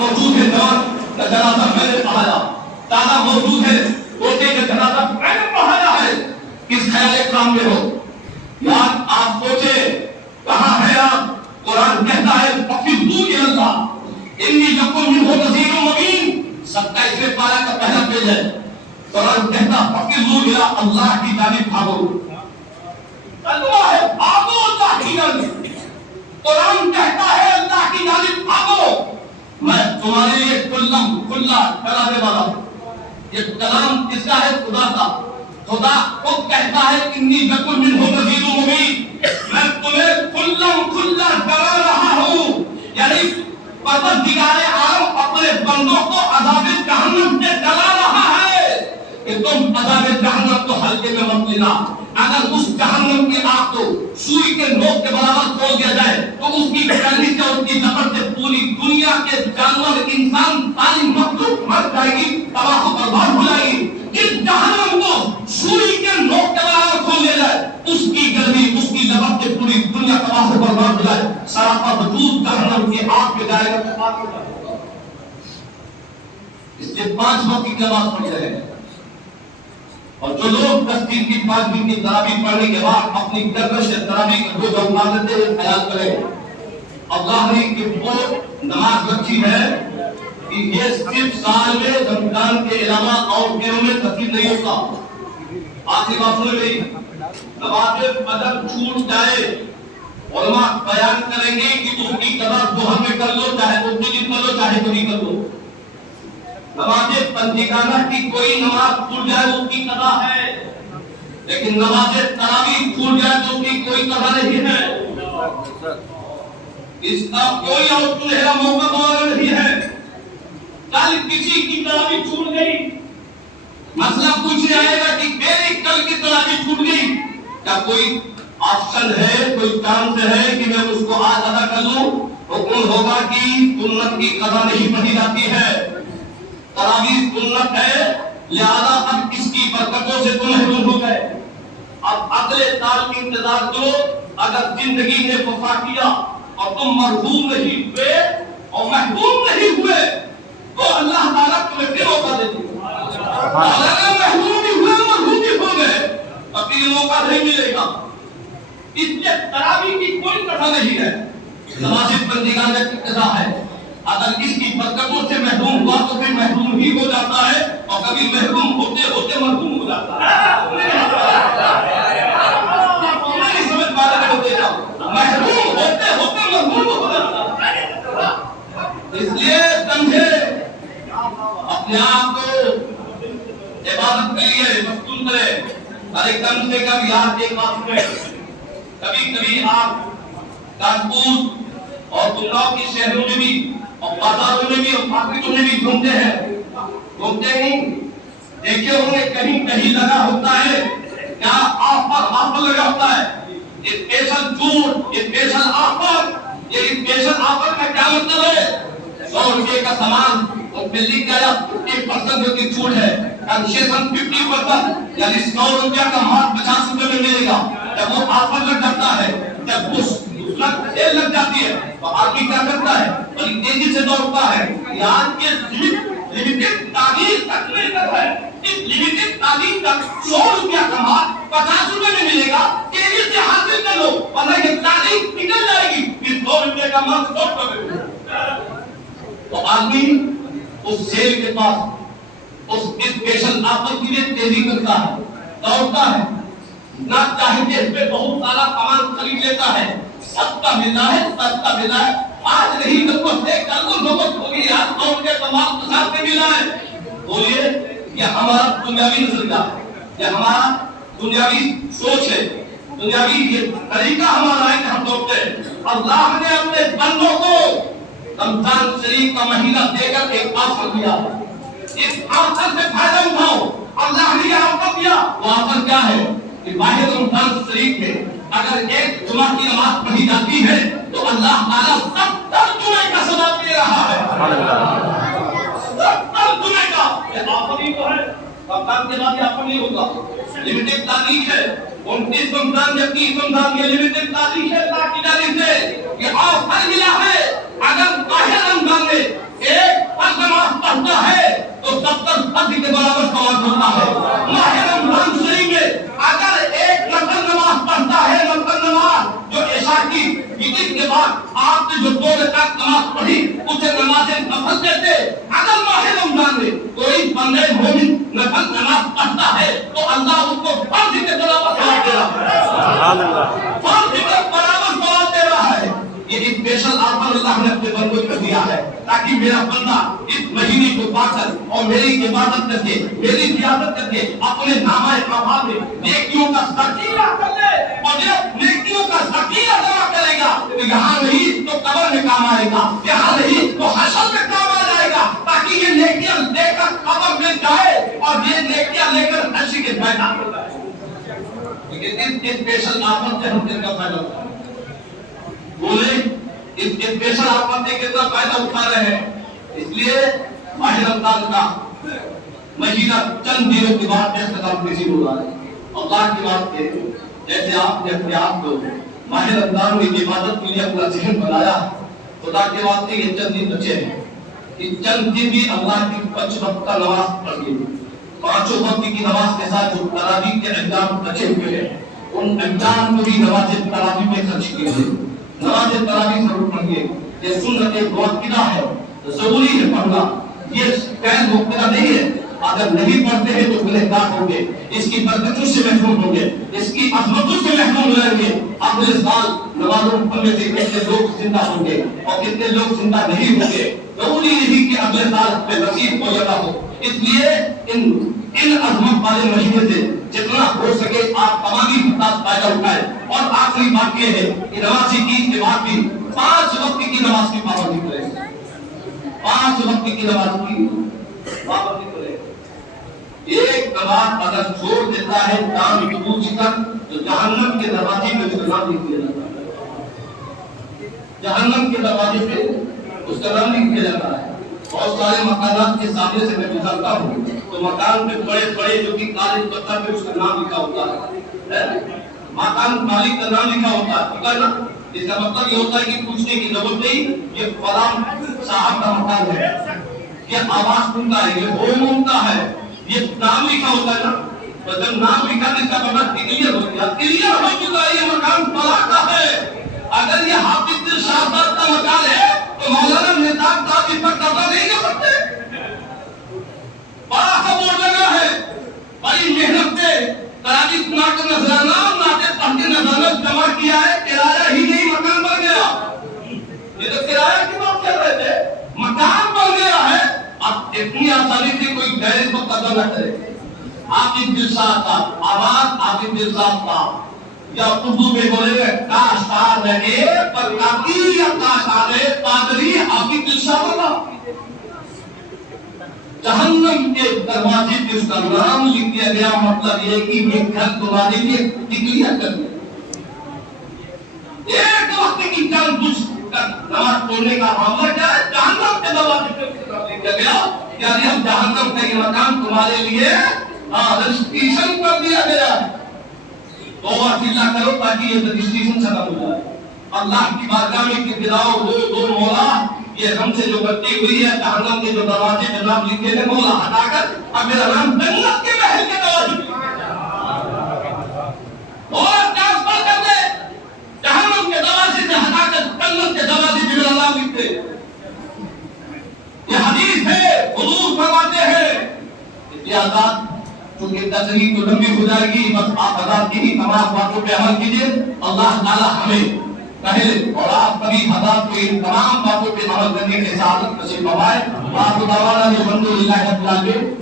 موجود ہے جوان کا جنازہ میں نے پڑھایا، دادا موجود ہے پوتے کا جنازہ میں نے پڑھایا ہے، کس خیال کام میں ہو؟ یار آپ سوچے کہاں ہے آپ؟ قرآن کہتا ہے فَقِرْضُوا إِلَى اللَّهِ إِنِّي لَكُمْ مِنْهُ نَذِيرٌ مُبِينٌ، 27ویں پارہ کا پہلا پیج ہے۔ قرآن کہتا فَقِرْضُوا إِلَى اللَّهِ کی جانب بھاگو، اللہ ہے بھاگو اللہ کی جانب، قرآن کہتا ہے اللہ کی جانب بھاگو۔ میں تمہارے لیے کھلا کرانے والا ہوں۔ یہ کلام کس کا ہے؟ خدا کا۔ خدا خود کہتا ہے انی لکم منہ نذیر مبین، میں تمہیں کھلا ڈرا رہا ہوں، یعنی پروردگار عالم اپنے بندوں کو عذاب جہنم سے ڈرا رہا ہے کہ تم عذاب جہنم کو ہلکے میں مت لینا۔ اگر اس جہنم کی آگ کو سوئی کے نوک کے برابر کھول دیا جائے تو اس کی گرمی سے اس کی زبر سے پوری دنیا کے جانور انسان ساری مخلوق مر جائے گی، تباہ و برباد ہو جائے گی۔ جس جہنم کو سوئی کے نوک کے برابر کھول دیا جائے اس کی گرمی اس کی زبر سے پوری دنیا تباہ و برباد ہو جائے، سراپا وجود جہنم کی آگ میں جائے گا۔ اس کے 5 وقت کی نماز پڑھ رہے ہیں، اور جو لوگ 10 دن کی 5 دن کی تراویح پڑھنے کے بعد اپنی گردن سے تراویح کا بوجھ اٹھا لیتے ہیں، خیال کریں اللہ نے کہ وہ نماز رکھی ہے کہ یہ صرف سال میں رمضان کے علاوہ اور دنوں میں تقسیم نہیں ہوتا۔ آخری بات سنیں میری، نماز فجر چھوٹ جائے علماء بیان کریں گے کہ اس کی قضا ظہر میں کر لو، چاہے اس دن کر لو چاہے کبھی کر لو۔ نماز پنجگانہ کی کوئی نماز چھوٹ جائے اس کی قضا ہے، لیکن نماز تراویح چھوٹ جائے تو اس کی کوئی قضا نہیں ہے، اس کا کوئی اور سنہرا موقع دوبارہ نہیں ہے۔ کل کسی کی تراویح چھوٹ گئی، مسئلہ پوچھنے آئے گا کہ میری کل کی تراویح چھوٹ گئی، کیا کوئی آپشن ہے، کوئی چانس ہے کہ میں اس کو آج ادا کر لوں؟ حکم ہوگا کہ سنت کی قضا نہیں پڑھی جاتی ہے، تراویح سنت ہے، لہذا اب اس کی برکتوں سے تم محروم ہو گئے۔ اب اگلے سال کی انتظار کرو، اگر زندگی نے وفا کیا اور تم مرحوم نہیں ہوئے اور محروم نہیں ہوئے تو اللہ تعالیٰ تمہیں پھر موقع دے دے گا۔ اگر محروم بھی ہوئے مرحوم بھی ہو گئے تو پھر موقع نہیں ملے گا۔ اس لیے تراویح کی کوئی قضا نہیں ہے، نماز بندگانہ کی قضا ہے۔ اگر اس کی برکتوں سے محروم ہوا تو پھر محروم ہی ہو جاتا ہے، اور کبھی محروم ہوتے ہوتے مرحوم ہو جاتا ہے۔ نہیں سمجھ پا رہے ہوتے جاؤ، محروم ہوتے ہوتے مرحوم ہو جاتا ہے۔ اس لیے سمجھے اپنے آپ کو عبادت کے لیے مشغول کرے، ارے کم سے کم یاد ایک بات سنیں، کبھی کبھی آپ کانپور اور گڑگاؤں کی شہروں میں بھی اور بازاروں میں بھی اور مارکیٹوں میں بھی گھومتے ہیں، گھومتے نہیں دیکھے ہوں گے کہیں کہیں لگا ہوتا ہے، کیا آفر لگا ہوتا ہے، اسپیشل چھوٹ، اسپیشل آفر۔ یہ اسپیشل آفر کا کیا مطلب ہے؟ 100 روپے کا سامان اور میں لکھ گیا 50% کی چھوٹ ہے، کنسیشن 50%، یعنی 100 روپیہ کا مال 50 روپے میں ملے گا۔ جب وہ آفر لگ جاتا ہے، جب اس سیل لگ جاتی ہے تو آدمی کیا کرتا ہے؟ بڑی تیزی سے دوڑتا ہے۔ یہاں کے لمیٹڈ تعدیر تک میں ہے، اس لمیٹڈ تعدیر تک 100 روپیہ کا مال 50 روپے میں ملے گا، تیزی سے حاصل کر لو ورنہ یہ تعدیر نکل جائے گی، پھر 100 روپے کا مال 100 روپے میں۔ تو آدمی اس سیل کے پاس اس اسپیشل آفر کے لیے تیزی کرتا ہے، دوڑتا ہے، نہ چاہتے ہوئے بہت سارا سامان خرید لیتا ہے، سستا ملنا ہے، سستا ملنا ہے، آج نہیں ضرورت ہے کل کو ضرورت ہوگی، آج 100 روپے کا مال 50 میں ملا ہے۔ بولیے یہ ہمارا دنیاوی نظریہ ہے، یہ ہمارا دنیاوی سوچ ہے، دنیاوی یہ طریقہ ہمارا ہے کہ ہم سوچتے ہیں۔ اللہ نے اپنے بندوں کو رمضان شریف کا مہینہ دے کر ایک آفر دیا، اس آفر سے فائدہ اٹھاؤ۔ اللہ نے یہ آفر دیا، وہ آفر کیا ہے کہ واحد رمضان شریف میں اگر ایک جمعہ کی نماز پڑھی جاتی ہے تو اللہ تعالیٰ 70 جمعے کا ثواب دے رہا ہے۔ 70 جمعے کا، یہ آفر ہی تو ہے، رمضان کے بعد یہ آفر نہیں ہوگا، لمیٹڈ تاریخ ہے، 29 رمضان یا 30 رمضان یہ لمیٹڈ تاریخ ہے، اللہ کی جانب سے یہ آفر ملا ہے۔ اگر واحد رمضان میں ایک تاکہ میرا بندہ اس مہینے کو پا کر اور میری عبادت کر کے میری زیارت کر کے اپنے نامہ اعمال میں نیکیوں کا ذخیرہ کر لے، اور جب نیکیوں کا ذخیرہ جمع کرے گا تو یہاں نہیں تو قبر میں کام آئے گا، یہاں نہیں تو حشر میں کام آ جائے گا، تاکہ یہ نیکیاں لے کر قبر میں جائے اور یہ نیکیاں لے کر حشر کے میدان میں جائے۔ لیکن اس اسپیشل آفت سے ہم کتنا فائدہ اٹھا رہے ہیں؟ بولے اس اسپیشل آفت سے کتنا فائدہ اٹھا رہے ہیں؟ اس لیے ماہ رمضان کا مہینہ چند دنوں کے بعد اختتام نصیب ہو رہا ہے۔ اللہ کی بات ہے، جیسے آپ نے اپنے آپ کو ماہ رمضان میں عبادت کے لیے اپنا ذہن بنایا، خدا کی بات ہے یہ چند دن بچے ہیں، یہ چند دن بھی اللہ کی 5 وقت کا نماز پڑھیے، 5 وقت کی نماز کے ساتھ جو تراویح کے احکام بچے ہوئے ہیں ان احکام کو بھی نماز تراویح میں خرچ کیجیے۔ نماز تراویح ضرور پڑھیے، یہ سنت مؤکدہ ہے، ضروری ہے پڑھنا، یہ قید مؤکدہ نہیں ہے۔ اگر نہیں پڑھتے ہیں تو گنہگار ہوں گے، اس کی برکتوں سے محروم ہوں گے، اس کی عظمتوں سے محروم رہیں گے۔ اگلے سال نمازوں پڑھنے سے کتنے لوگ زندہ ہوں گے اور کتنے لوگ زندہ نہیں ہوں گے، ضروری نہیں کہ اگلے سال پہ نصیب ہو جاتا ہو۔ اس لیے ان عظمت والے مہینے سے جتنا ہو سکے آپ تمامی فائدہ اٹھائیں۔ اور آخری بات یہ ہے کہ نمازی کی عبادت بھی 5 وقت کی نماز کی پابندی کرے، 5 وقت کی نماز کی پابندی کرے۔ ایک نماز اگر چھوڑ دیتا ہے کام قبول کر تو جہنم کے دروازے پہ اس کا نام لکھ دیا جاتا ہے، جہنم کے دروازے پہ اس کا نام لکھ دیا جاتا ہے۔ بہت سارے مکانات کے سامنے سے میں گزرتا ہوں تو مکان پہ بڑے بڑے جو کہ کالے پتھر پہ اس کا نام لکھا ہوتا ہے، مکان مالک کا نام لکھا ہوتا ہے، ٹھیک ہے نا؟ اس کا مطلب یہ ہوتا ہے کہ پوچھنے کی ضرورت نہیں، یہ فلاں صاحب کا مکان ہے، یہ آواز سنتا ہے، یہ ہوم ہوتا ہے، یہ نام لکھا ہوتا ہے نا؟ تو جب نام لکھا تو اس کا مطلب کلیئر ہو گیا، کلیئر ہو چکا ہے یہ مکان فلاں کا ہے۔ اگر یہ حافظ شاہ صاحب کا مکان ہے تو مولانا مہتاب صاحب اس پر قبضہ نہیں کر سکتے۔ بڑا سا بورڈ لگا ہے، بڑی محنت سے تراویح سنا کر نذرانہ ناطے پڑھ کے نذرانہ جمع کیا ہے، کرایہ ہی نہیں مکان بن گیا۔ یہ تو کرایہ کی بات کر رہے تھے، مکان بن گیا ہے۔ اب اتنی آسانی سے کوئی غیر کو قبضہ نہ کرے۔ عاطف دلشاد صاحب، آواز عاطف دلشاد صاحب، یا اردو میں بولے گا کاشتار رہے پر کافی یا کاشتار رہے پادری عاطف دلشاد صاحب۔ جہنم کے دروازے پہ اس کا نام لکھ دیا گیا، مطلب یہ کہ یہ گھر تمہارے لیے ڈکلیئر کر دیا۔ ایک وقت کی جان بوجھ کر نماز پڑھنے کا معاملہ کیا ہے؟ جہنم کے دروازے پہ لکھا گیا کہ اب جہنم کا یہ مکان تمہارے لیے رجسٹریشن کر دیا گیا ہے۔ تو اللہ کرو تاکہ یہ رجسٹریشن ختم ہو جائے۔ اللہ کی بارگاہ میں کہ گراؤ دو مولا، یہ ہم سے جو غلطی ہوئی ہے، جہنم کے جو دروازے پہ نام لکھے تھے مولا ہٹا کر اب میرا نام جنت کے محل کے دروازے پہ مولا ٹرانسفر کر دے، جہنم کے دروازے سے ہٹا کر جنت کے دروازے پہ میرا نام لکھ دے۔ یہ حدیث ہے، حضور فرماتے ہیں کہ آزاد کیونکہ تقریر تو لمبی ہو جائے گی، بس آپ آزاد کی تمام باتوں پہ عمل کیجئے۔ اللہ تعالی ہمیں پہلے اور آپ کبھی حضرات کو ان تمام باتوں پہ عمل کرنے کی سعادت نصیب فرمائے۔ آپ کو دعوانا الحمدللہ رب العالمین۔